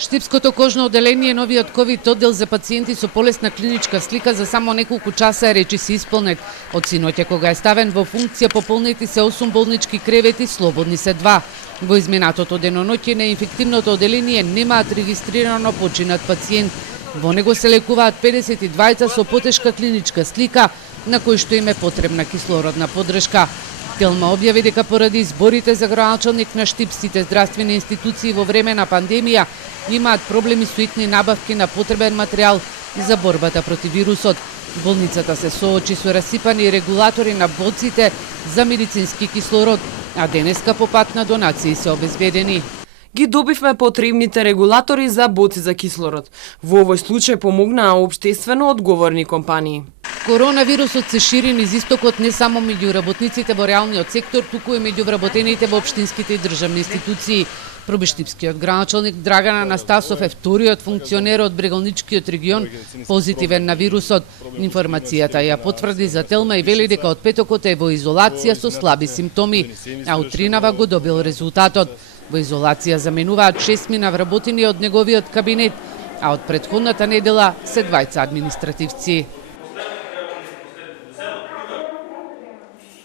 Штипското кожно оделение новиот ковид оддел за пациенти со полесна клиничка слика за само неколку часа речи се исполнет. Од синоќа кога е ставен во функција пополнети се 8 болнички кревети, слободни се 2. Во изминатото деноноќе на инфективното оделение немаат регистрирано починат пациент. Во него се лекуваат 52 со потешка клиничка слика, на кои што им е потребна кислородна поддршка. Телма објави дека поради изборите за градоначалник на штипските здравствени институции во време на пандемија имаат проблеми со итни набавки на потребен материјал за борбата против вирусот. Болницата се соочи со расипани регулатори на боците за медицински кислород, а денеска по пат на донации се обезбедени. Ги добивме потребните регулатори за боци за кислород. Во овој случај помогнаа општествено одговорни компании. Коронавирусот се шири низ истокот не само меѓу работниците во реалниот сектор, туку и меѓу вработените во општинските и државни институции. Пробиштипскиот градоначалник Драган Анастасов е вториот функционер од Брегалничкиот регион позитивен на вирусот. Информацијата ја потврди за Телма и вели дека од петокот е во изолација со слаби симптоми, а утринава го добил резултатот. Во изолација заменуваат 6 вработени од неговиот кабинет, а од претходната недела се 20 административци.